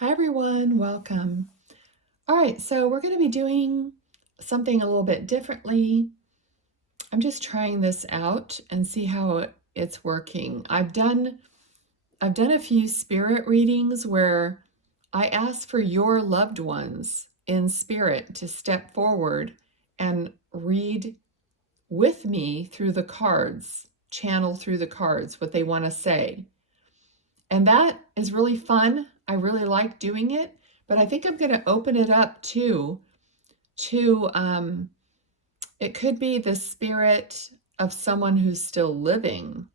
Hi everyone, welcome. All right, so we're going to be doing something a little bit differently. I'm just trying this out and see how it's working. I've done a few spirit readings where I ask for your loved ones in spirit to step forward and read with me through the cards, channel through the cards what they want to say. And that is really fun. I really like doing it, but I think I'm going to open it up to it could be the spirit of someone who's still living.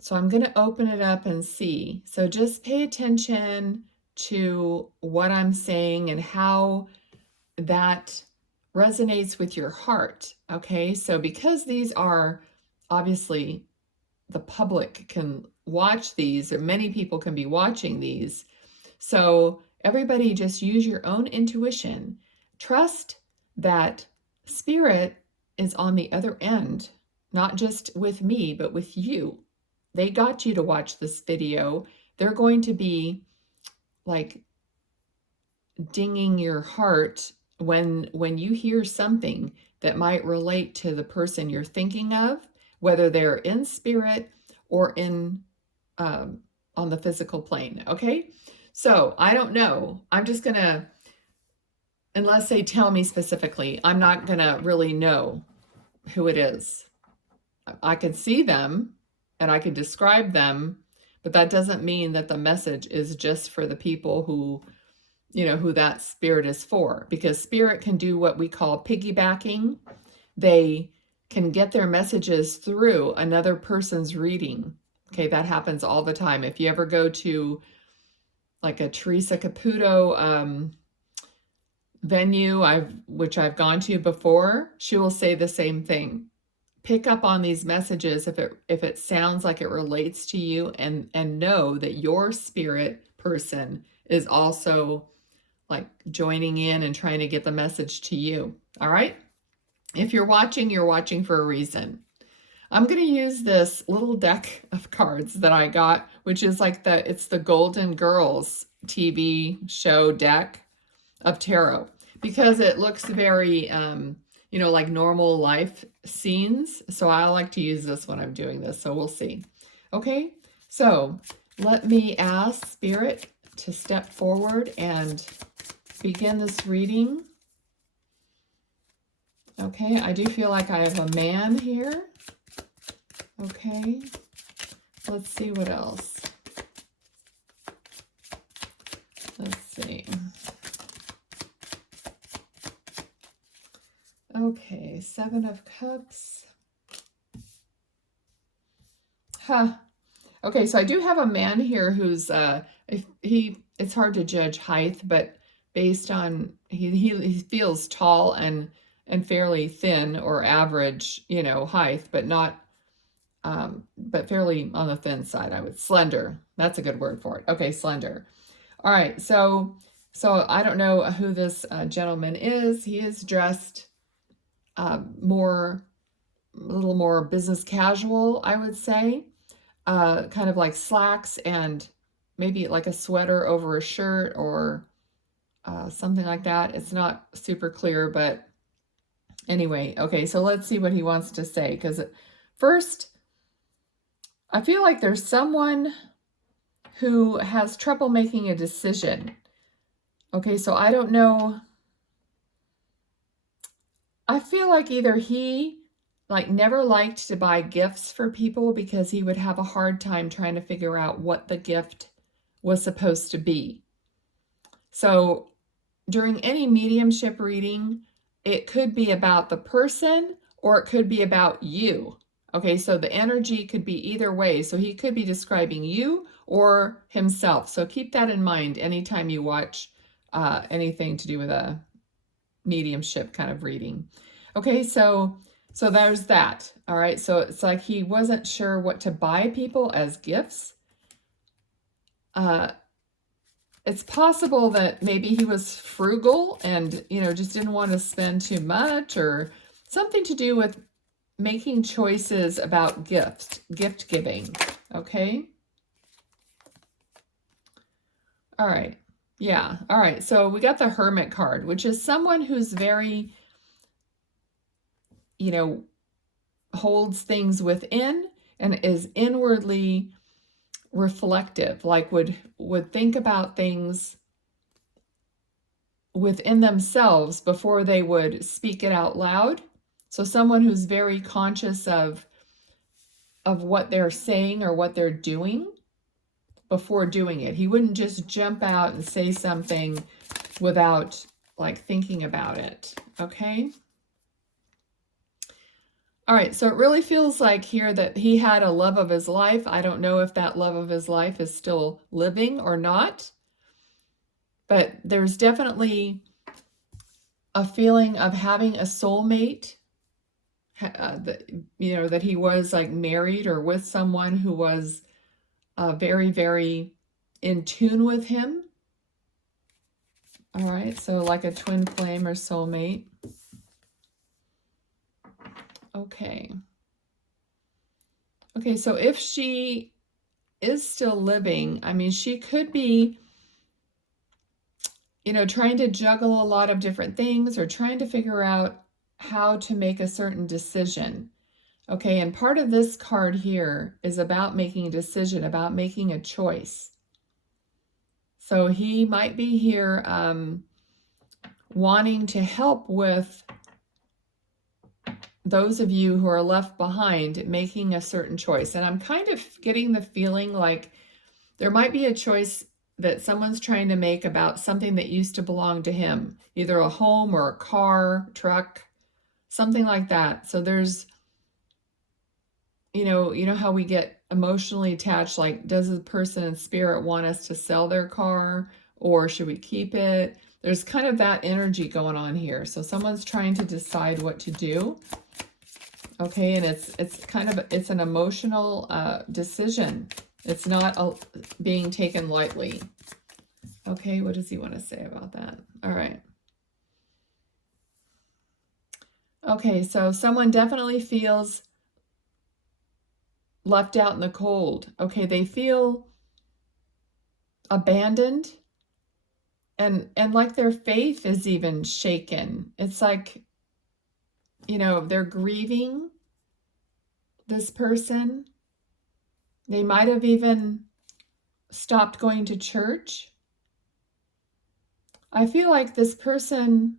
So I'm going to open it up and see. So just pay attention to what I'm saying and how that resonates with your heart. Okay, so because these are obviously the public can watch these, or many people can be watching these. So everybody just use your own intuition. Trust that spirit is on the other end, not just with me, but with you. They got you to watch this video. They're going to be like dinging your heart when you hear something that might relate to the person you're thinking of, whether they're in spirit or in on the physical plane. Okay, so I don't know. I'm just gonna, unless they tell me specifically, I'm not gonna really know who it is. I can see them and I can describe them, but that doesn't mean that the message is just for the people who, who that spirit is for, because spirit can do what we call piggybacking. They can get their messages through another person's reading. Okay, that happens all the time. If you ever go to like a Teresa Caputo venue, which I've gone to before, she will say the same thing. Pick up on these messages if it sounds like it relates to you, and know that your spirit person is also like joining in and trying to get the message to you. All right? If you're watching for a reason. I'm going to use this little deck of cards that I got, which is like it's the Golden Girls TV show deck of tarot, because it looks very, like normal life scenes. So I like to use this when I'm doing this. So we'll see. Okay, so let me ask Spirit to step forward and begin this reading. Okay, I do feel like I have a man here. Okay, let's see what else. Let's see. Okay, Seven of Cups. Okay, so I do have a man here who's it's hard to judge height, but based on he feels tall and fairly thin, or average, height, but not but fairly on the thin side. Slender. That's a good word for it. Okay, slender. All right, so I don't know who this gentleman is. He is dressed a little more business casual, I would say. Kind of like slacks and maybe like a sweater over a shirt, or something like that. It's not super clear, but anyway. Okay, so let's see what he wants to say, because first, I feel like there's someone who has trouble making a decision. Okay, so I don't know. I feel like either he never liked to buy gifts for people because he would have a hard time trying to figure out what the gift was supposed to be. So during any mediumship reading, it could be about the person or it could be about you. Okay, so the energy could be either way. So he could be describing you or himself. So keep that in mind anytime you watch anything to do with a mediumship kind of reading. Okay, so there's that. All right, so it's like he wasn't sure what to buy people as gifts. It's possible that maybe he was frugal and, just didn't want to spend too much, or something to do with making choices about gift giving. Okay. All right. Yeah. All right. So we got the Hermit card, which is someone who's very, you know, holds things within and is inwardly reflective, like would think about things within themselves before they would speak it out loud. So someone who's very conscious of what they're saying or what they're doing before doing it. He wouldn't just jump out and say something without like thinking about it. Okay. All right. So it really feels like here that he had a love of his life. I don't know if that love of his life is still living or not, but there's definitely a feeling of having a soulmate, that, you know, that he was like married or with someone who was very, very in tune with him. All right, so like a twin flame or soulmate. Okay. Okay, so if she is still living, I mean, she could be, you know, trying to juggle a lot of different things or trying to figure out how to make a certain decision. Okay, and part of this card here is about making a decision, about making a choice. So he might be here wanting to help with those of you who are left behind making a certain choice. And I'm kind of getting the feeling like there might be a choice that someone's trying to make about something that used to belong to him, either a home or a car, truck, something like that. So there's, you know how we get emotionally attached, like does the person in spirit want us to sell their car or should we keep it? There's kind of that energy going on here. So someone's trying to decide what to do. Okay, and it's an emotional decision. It's not being taken lightly. Okay, what does he want to say about that? All right. Okay, so someone definitely feels left out in the cold. Okay, they feel abandoned and like their faith is even shaken. It's like, you know, they're grieving this person. They might have even stopped going to church. I feel like this person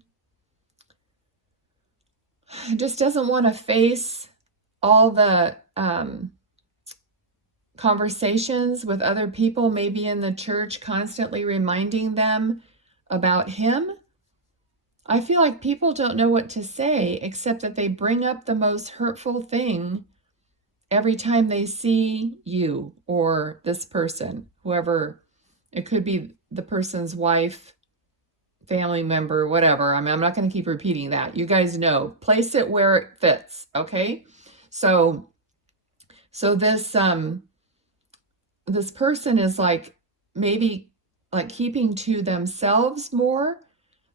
just doesn't want to face all the conversations with other people, maybe in the church, constantly reminding them about him. I feel like people don't know what to say except that they bring up the most hurtful thing every time they see you or this person, whoever. It could be the person's wife, family member, whatever. I mean, I'm not going to keep repeating that. You guys know. Place it where it fits, okay? So this this person is like maybe like keeping to themselves more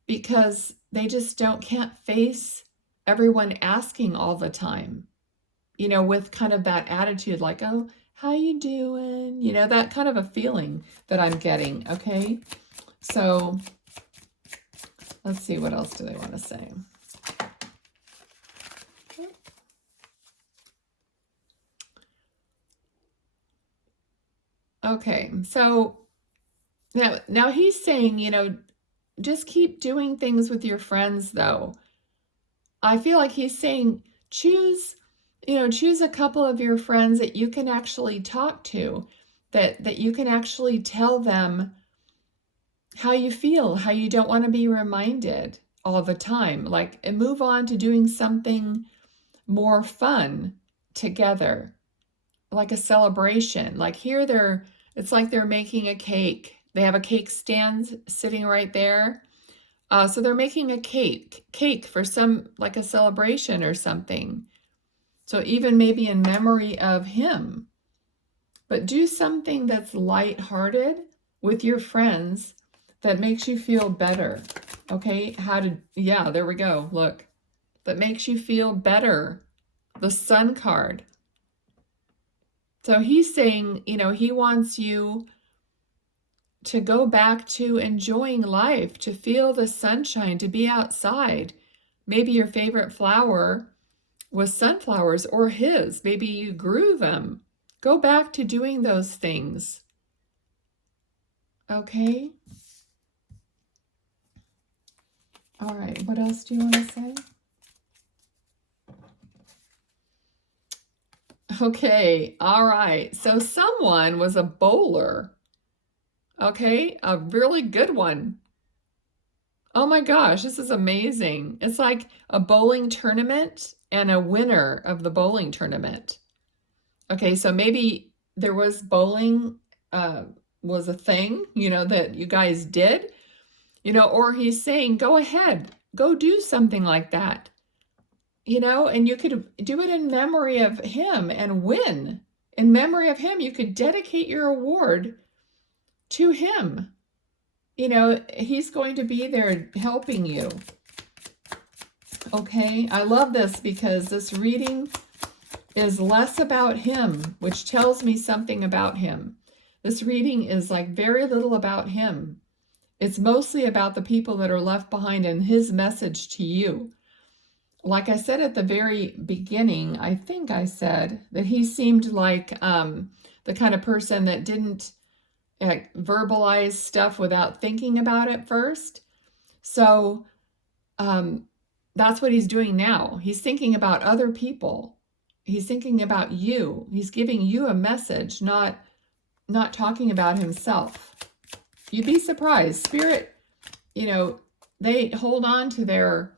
because they just can't face everyone asking all the time, you know, with kind of that attitude like, oh, how you doing? You know, that kind of a feeling that I'm getting, okay? So let's see, what else do they want to say? Okay, so now he's saying, you know, just keep doing things with your friends, though. I feel like he's saying choose a couple of your friends that you can actually talk to, that you can actually tell them how you feel, how you don't want to be reminded all the time. Like, and move on to doing something more fun together, like a celebration. Like here it's like they're making a cake. They have a cake stand sitting right there. So they're making a cake for some, like a celebration or something. So even maybe in memory of him. But do something that's lighthearted with your friends that makes you feel better. Okay, yeah, there we go. Look, that makes you feel better. The Sun card. So he's saying, you know, he wants you to go back to enjoying life, to feel the sunshine, to be outside. Maybe your favorite flower was sunflowers or his. Maybe you grew them. Go back to doing those things. Okay? All right, what else do you want to say? Okay, all right. So someone was a bowler. Okay, a really good one. Oh my gosh, this is amazing. It's like a bowling tournament and a winner of the bowling tournament. Okay, so maybe there was bowling was a thing, that you guys did, or he's saying, go ahead, go do something like that, and you could do it in memory of him and win. In memory of him, you could dedicate your award to him. He's going to be there helping you. Okay, I love this because this reading is less about him, which tells me something about him. This reading is like very little about him. It's mostly about the people that are left behind and his message to you. Like I said at the very beginning, I think I said that he seemed like the kind of person that didn't verbalize stuff without thinking about it first. So that's what he's doing now. He's thinking about other people. He's thinking about you. He's giving you a message, not talking about himself. You'd be surprised. Spirit, they hold on to their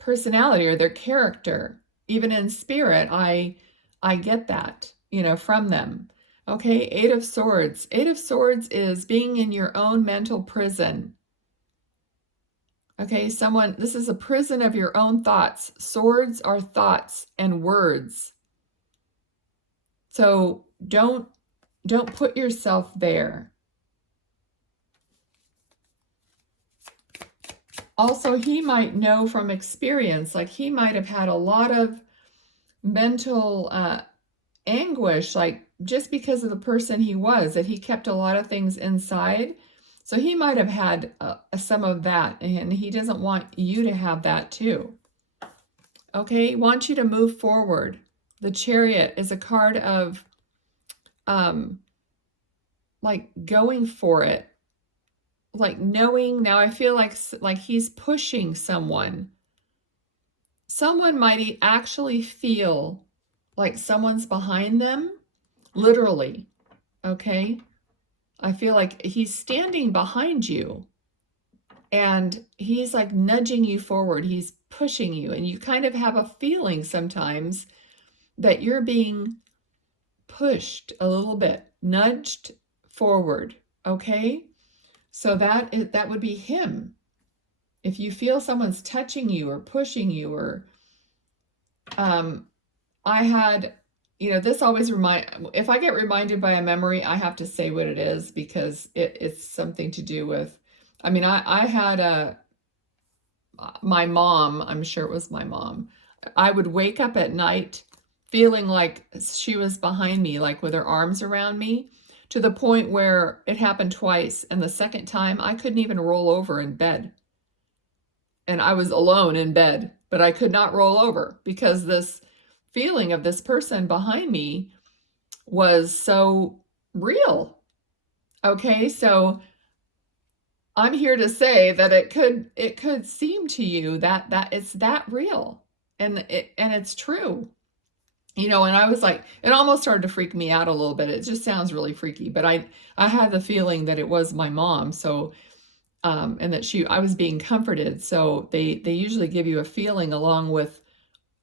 personality or their character. Even in spirit, I get that, from them. Okay, Eight of Swords. Eight of Swords is being in your own mental prison. Okay, this is a prison of your own thoughts. Swords are thoughts and words. So don't put yourself there. Also, he might know from experience, like he might have had a lot of mental anguish, like just because of the person he was, that he kept a lot of things inside. So he might have had some of that, and he doesn't want you to have that too. Okay, he wants you to move forward. The Chariot is a card of like going for it, like knowing. Now I feel like he's pushing someone. Someone might actually feel like someone's behind them, literally. Okay, I feel like he's standing behind you and he's like nudging you forward. He's pushing you, and you kind of have a feeling sometimes that you're being pushed a little bit, nudged forward. Okay, so that would be him. If you feel someone's touching you or pushing you, or I had, this always if I get reminded by a memory, I have to say what it is, because it's something to do with, I had my mom, I'm sure it was my mom. I would wake up at night feeling like she was behind me, like with her arms around me, to the point where it happened twice. And the second time I couldn't even roll over in bed. And I was alone in bed, but I could not roll over because this feeling of this person behind me was so real. Okay, so I'm here to say that it could seem to you that it's that real, and it's true. And I was like, it almost started to freak me out a little bit. It just sounds really freaky, but I had the feeling that it was my mom. So and that I was being comforted. So they usually give you a feeling along with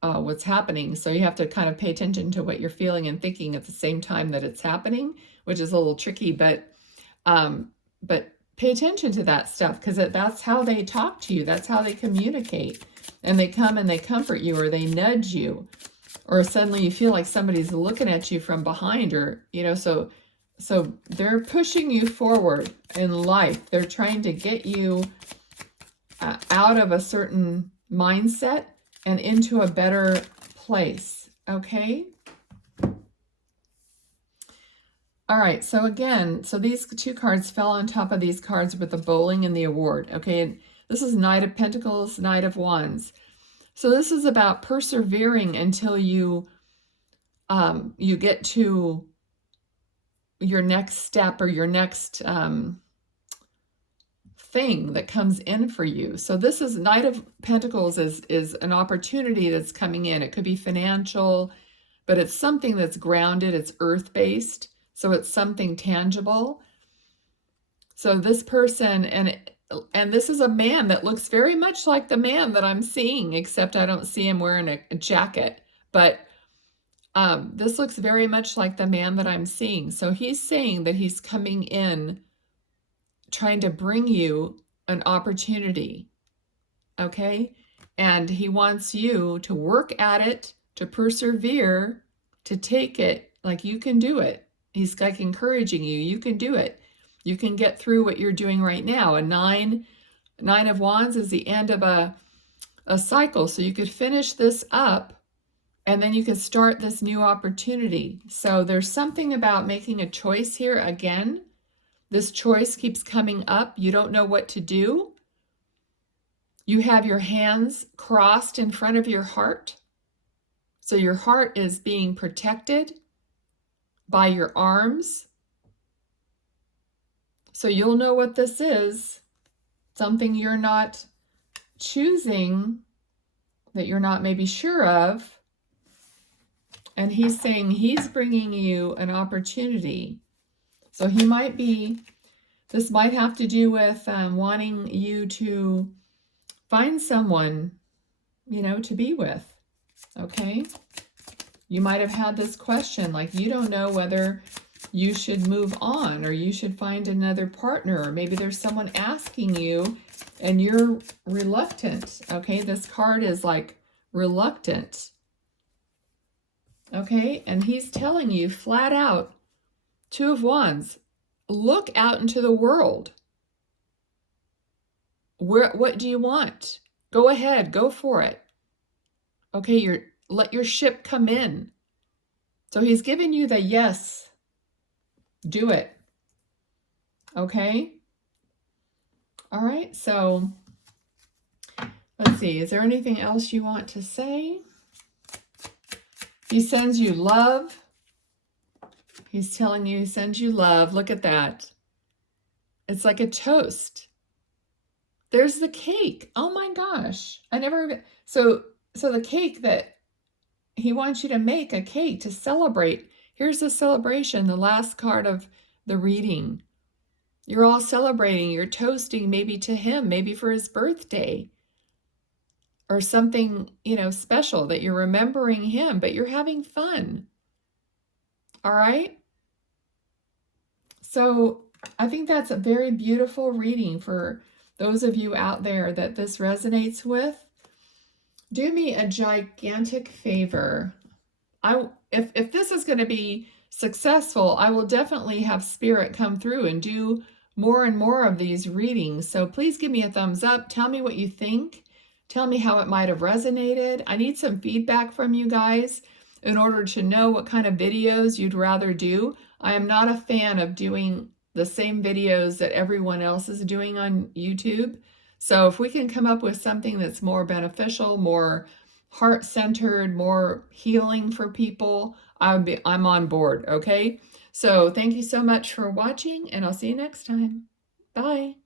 what's happening. So you have to kind of pay attention to what you're feeling and thinking at the same time that it's happening, which is a little tricky, but pay attention to that stuff, because that's how they talk to you. That's how they communicate. And they come and they comfort you, or they nudge you, or suddenly you feel like somebody's looking at you from behind, or, so they're pushing you forward in life. They're trying to get you out of a certain mindset and into a better place. Okay? All right, so again, so these two cards fell on top of these cards with the bowling and the award. Okay, and this is Knight of Pentacles, Knight of Wands. So this is about persevering until you get to your next step or your next thing that comes in for you. So this is Knight of Pentacles is an opportunity that's coming in. It could be financial, but it's something that's grounded, it's earth-based, so it's something tangible. So this person, and this is a man that looks very much like the man that I'm seeing, except I don't see him wearing a jacket. But this looks very much like the man that I'm seeing. So he's saying that he's coming in trying to bring you an opportunity, okay? And he wants you to work at it, to persevere, to take it, like you can do it. He's like encouraging you, you can do it. You can get through what you're doing right now. A nine of Wands is the end of a cycle, so you could finish this up and then you could start this new opportunity. So there's something about making a choice here again. This choice keeps coming up. You don't know what to do. You have your hands crossed in front of your heart. So your heart is being protected by your arms. So you'll know what this is. Something you're not choosing, that you're not maybe sure of. And he's saying he's bringing you an opportunity. So he might be, this might have to do with wanting you to find someone, you know, to be with, okay? You might have had this question, like you don't know whether you should move on or you should find another partner, or maybe there's someone asking you and you're reluctant, okay? This card is like reluctant, okay? And he's telling you flat out, Two of Wands, look out into the world. What do you want? Go ahead, go for it. Okay, let your ship come in. So he's giving you the yes. Do it. Okay? All right, so let's see. Is there anything else you want to say? He sends you love. He's telling you he sends you love. Look at that. It's like a toast. There's the cake. Oh my gosh. So the cake that he wants you to make, a cake to celebrate. Here's the celebration, the last card of the reading. You're all celebrating. You're toasting maybe to him, maybe for his birthday or something, you know, special that you're remembering him, but you're having fun. All right? So I think that's a very beautiful reading for those of you out there that this resonates with. Do me a gigantic favor. If this is going to be successful, I will definitely have Spirit come through and do more and more of these readings. So please give me a thumbs up. Tell me what you think. Tell me how it might have resonated. I need some feedback from you guys in order to know what kind of videos you'd rather do. I am not a fan of doing the same videos that everyone else is doing on YouTube. So if we can come up with something that's more beneficial, more heart-centered, more healing for people, I'm on board, okay? So thank you so much for watching, and I'll see you next time. Bye.